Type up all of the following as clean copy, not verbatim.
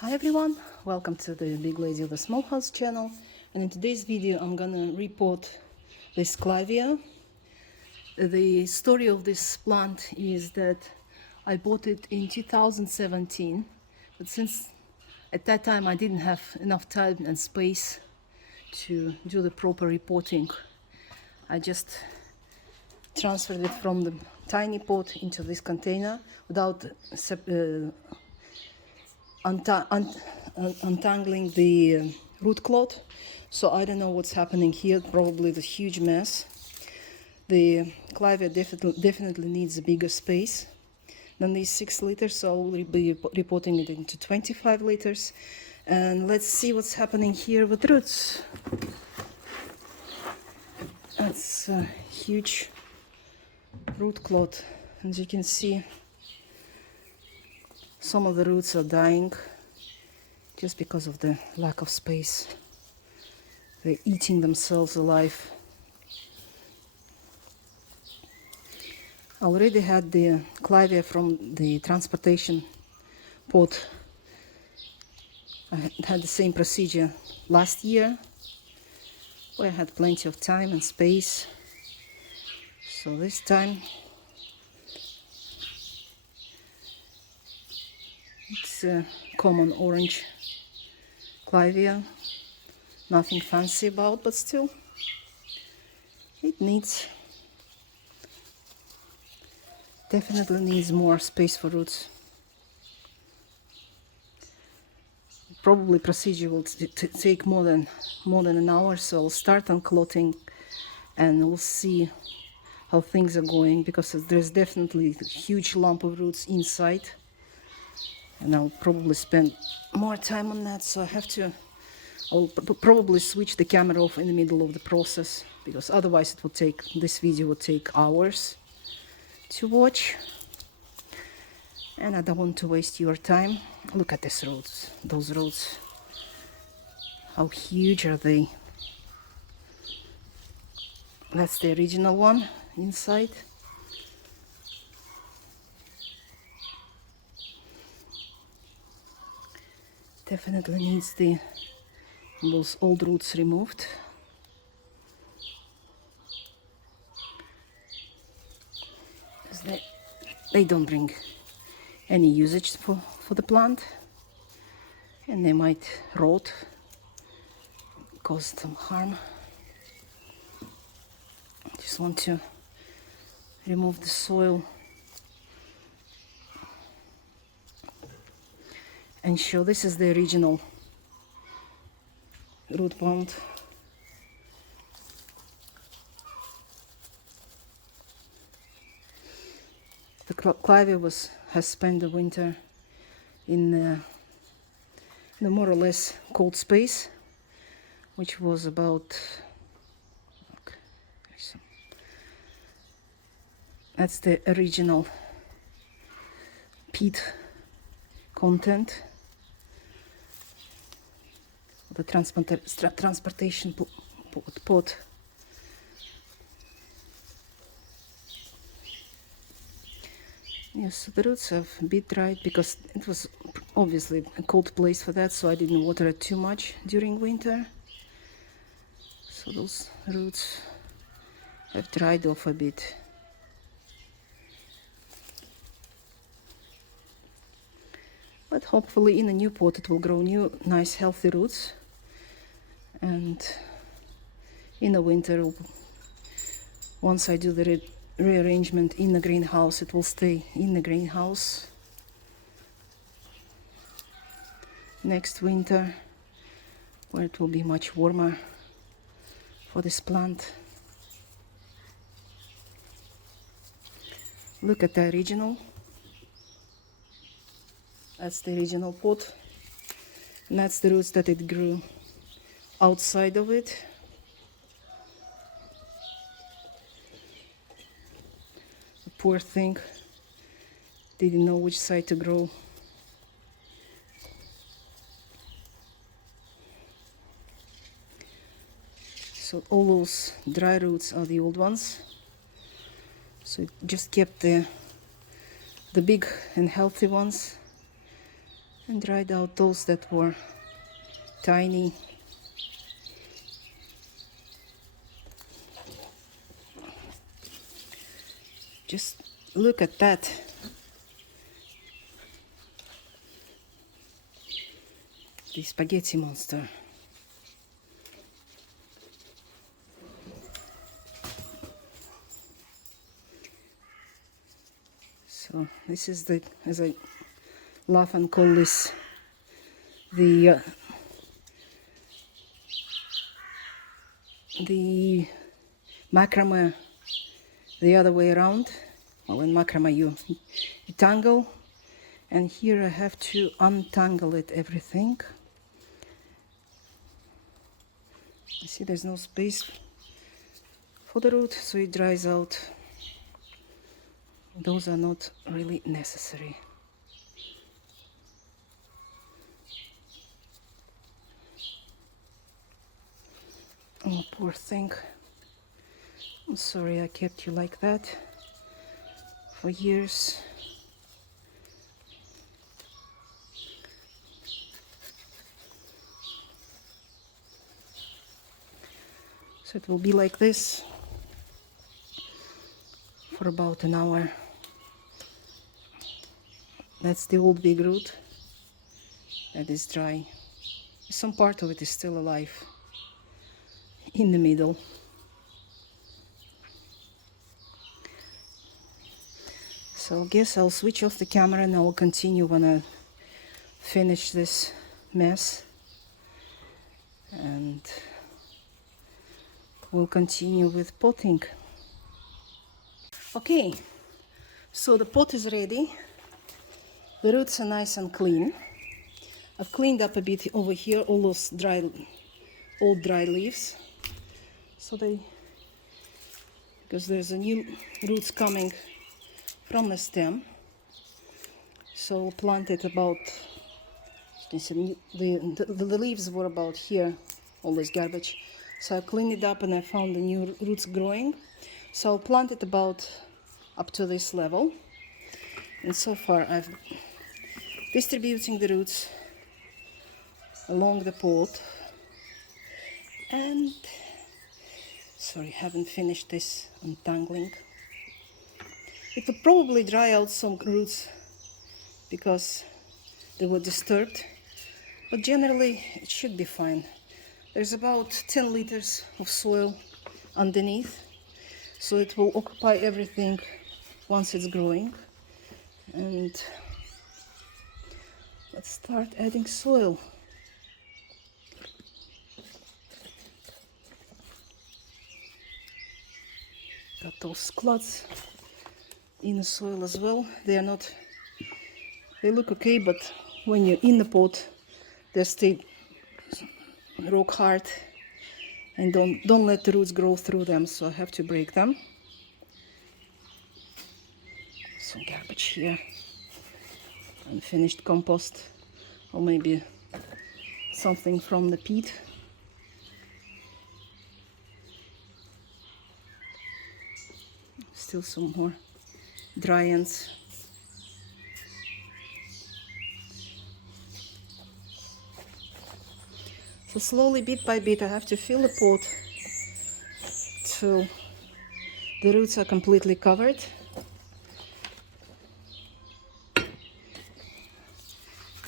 Hi everyone, welcome to the Big Lady of the Small House channel, and in today's video I'm gonna repot this clivia. The story of this plant is that I bought it in 2017, but since at that time I didn't have enough time and space to do the proper repotting, I just transferred it from the tiny pot into this container without untangling the root clot. So I don't know what's happening here, probably the huge mess. The clivia definitely needs a bigger space than these 6 liters, so I will be repotting it into 25 liters. And let's see what's happening here with roots. That's a huge root clot. As you can see, some of the roots are dying just because of the lack of space. They're eating themselves alive. I already had the clivia from the transportation pot. I had the same procedure last year, where I had plenty of time and space. So this time it's a common orange clivia, nothing fancy about, but still it definitely needs more space for roots. Probably procedure will take more than an hour, so I'll start unclotting and we'll see how things are going, because there's definitely a huge lump of roots inside, and I'll probably spend more time on that. So I'll probably switch the camera off in the middle of the process, because otherwise this video would take hours to watch, and I don't want to waste your time. Look at those roots. How huge are they? That's the original one inside. Definitely needs those old roots removed. They don't bring any usage for the plant, and they might rot, cause some harm. Just want to remove the soil and show this is the original root pond. The clivia has spent the winter in a more or less cold space, which was about, that's the original peat content, the transportation pot. Yes, the roots have a bit dried because it was obviously a cold place for that, so I didn't water it too much during winter. So those roots have dried off a bit. But hopefully in a new pot it will grow new, nice, healthy roots. And in the winter, once I do the rearrangement in the greenhouse, it will stay in the greenhouse. Next winter, where it will be much warmer for this plant. Look at the original. That's the original pot, and that's the roots that it grew outside of it. The poor thing didn't know which side to grow. So all those dry roots are the old ones. So it just kept the big and healthy ones. and dried out those that were tiny. Just look at that. The spaghetti monster. So this is the, as I laugh and call this, the macrame the other way around. Well, in macrame you tangle, and here I have to untangle it, everything. You see there's no space for the root, so it dries out. Those are not really necessary. Oh, poor thing. I'm sorry I kept you like that for years. So it will be like this for about an hour. That's the old big root that is dry. Some part of it is still alive in the middle. So I guess I'll switch off the camera and I'll continue when I finish this mess, and we'll continue with potting. Okay, so the pot is ready. The roots are nice and clean. I've cleaned up a bit over here, all those old dry leaves. So because there's a new roots coming from the stem. So I'll plant it about, you can see the leaves were about here, all this garbage. So I cleaned it up and I found the new roots growing. So I'll plant it about up to this level. And so far I've distributing the roots along the pot. And sorry, haven't finished this untangling. It will probably dry out some roots because they were disturbed, but generally it should be fine. There's about 10 liters of soil underneath, so it will occupy everything once it's growing. And let's start adding soil. Got those clods in the soil as well. They look okay, but when you're in the pot, they stay rock hard, and don't let the roots grow through them, so I have to break them. Some garbage here, unfinished compost, or maybe something from the peat. Still some more dry ends. So slowly, bit by bit, I have to fill the pot till the roots are completely covered.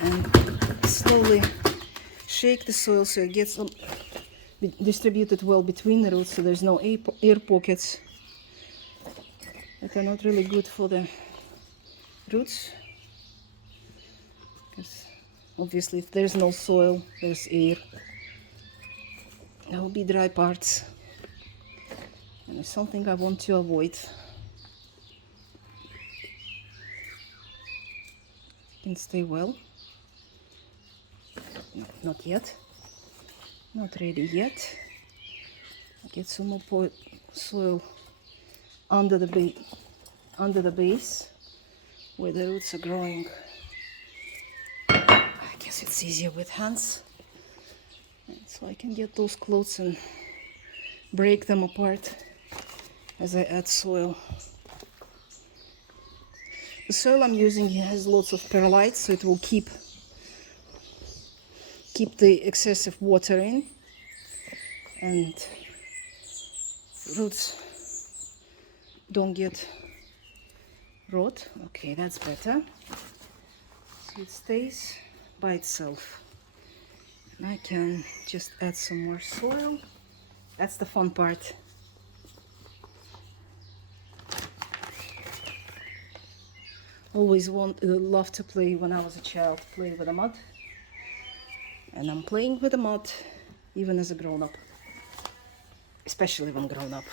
And slowly shake the soil so it gets distributed well between the roots, so there's no air pockets that are not really good for the roots. Because obviously if there's no soil, there's air. There will be dry parts, and it's something I want to avoid. It can stay well. No, not yet. Not ready yet. Get some more soil under the base where the roots are growing. I guess it's easier with hands, and so I can get those clods and break them apart as I add soil. The soil I'm using here has lots of perlite, so it will keep keep the excessive water in and roots don't get rot. Okay, that's better. So it stays by itself. And I can just add some more soil. That's the fun part. Always loved to play when I was a child, play with the mud. And I'm playing with the mud even as a grown-up, especially when grown up.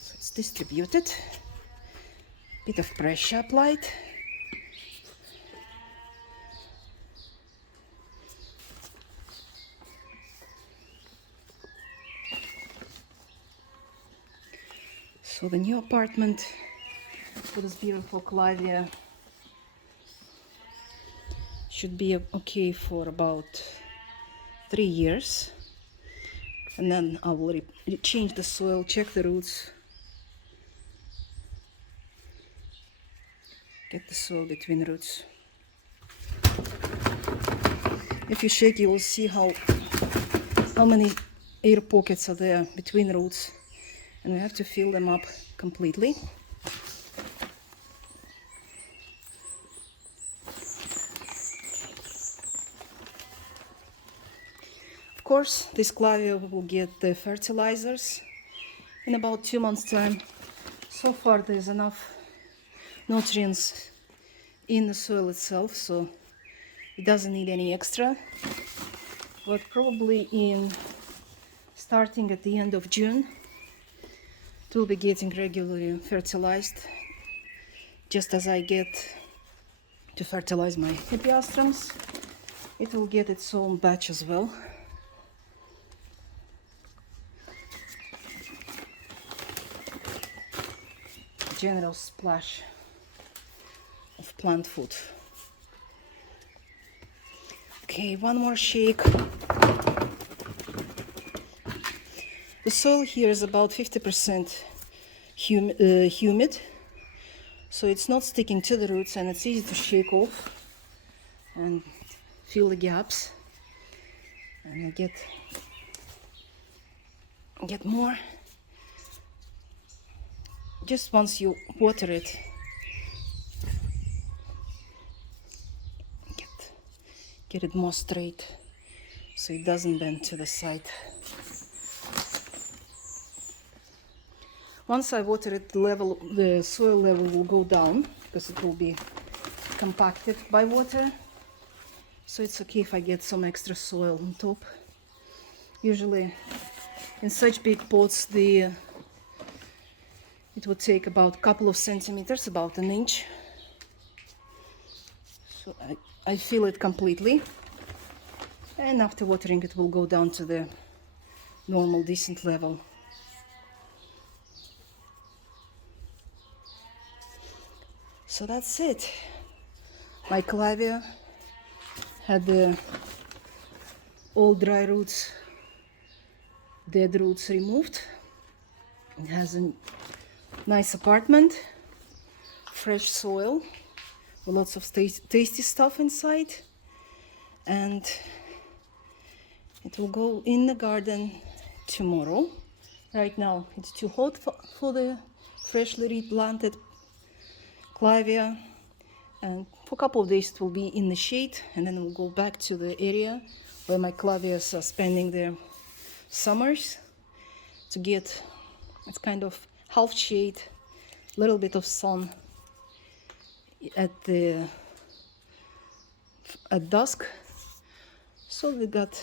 So it's distributed, bit of pressure applied. So the new apartment for this beautiful clivia should be okay for about 3 years, and then I will change the soil, check the roots, get the soil between the roots. If you shake, you will see how many air pockets are there between roots, and we have to fill them up completely. Of course, this clivia will get the fertilizers in about 2 months' time. So far there's enough nutrients in the soil itself, so it doesn't need any extra. But probably starting at the end of June, it will be getting regularly fertilized, just as I get to fertilize my hippeastrums. It will get its own batch as well. General splash of plant food. Okay, one more shake. The soil here is about 50% humid, so it's not sticking to the roots, and it's easy to shake off and fill the gaps. And I get more. Just once you water it, get it more straight so it doesn't bend to the side. Once I water it, the soil level will go down because it will be compacted by water. So it's okay if I get some extra soil on top. Usually in such big pots, it would take about a couple of centimeters, about an inch. So I fill it completely, and after watering it will go down to the normal decent level. So that's it. My clivia had all dry roots, dead roots removed. It has a nice apartment, fresh soil, with lots of tasty stuff inside, and it will go in the garden tomorrow. Right now it's too hot for the freshly replanted clivia, and for a couple of days it will be in the shade, and then we'll go back to the area where my clivias are spending their summers to get it's kind of half shade, little bit of sun at dusk. So we got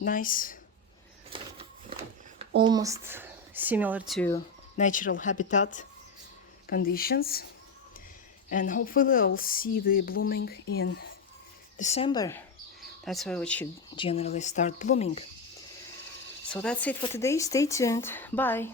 nice, almost similar to natural habitat conditions, and hopefully I'll see the blooming in December. That's why it should generally start blooming. So that's it for today. Stay tuned. Bye.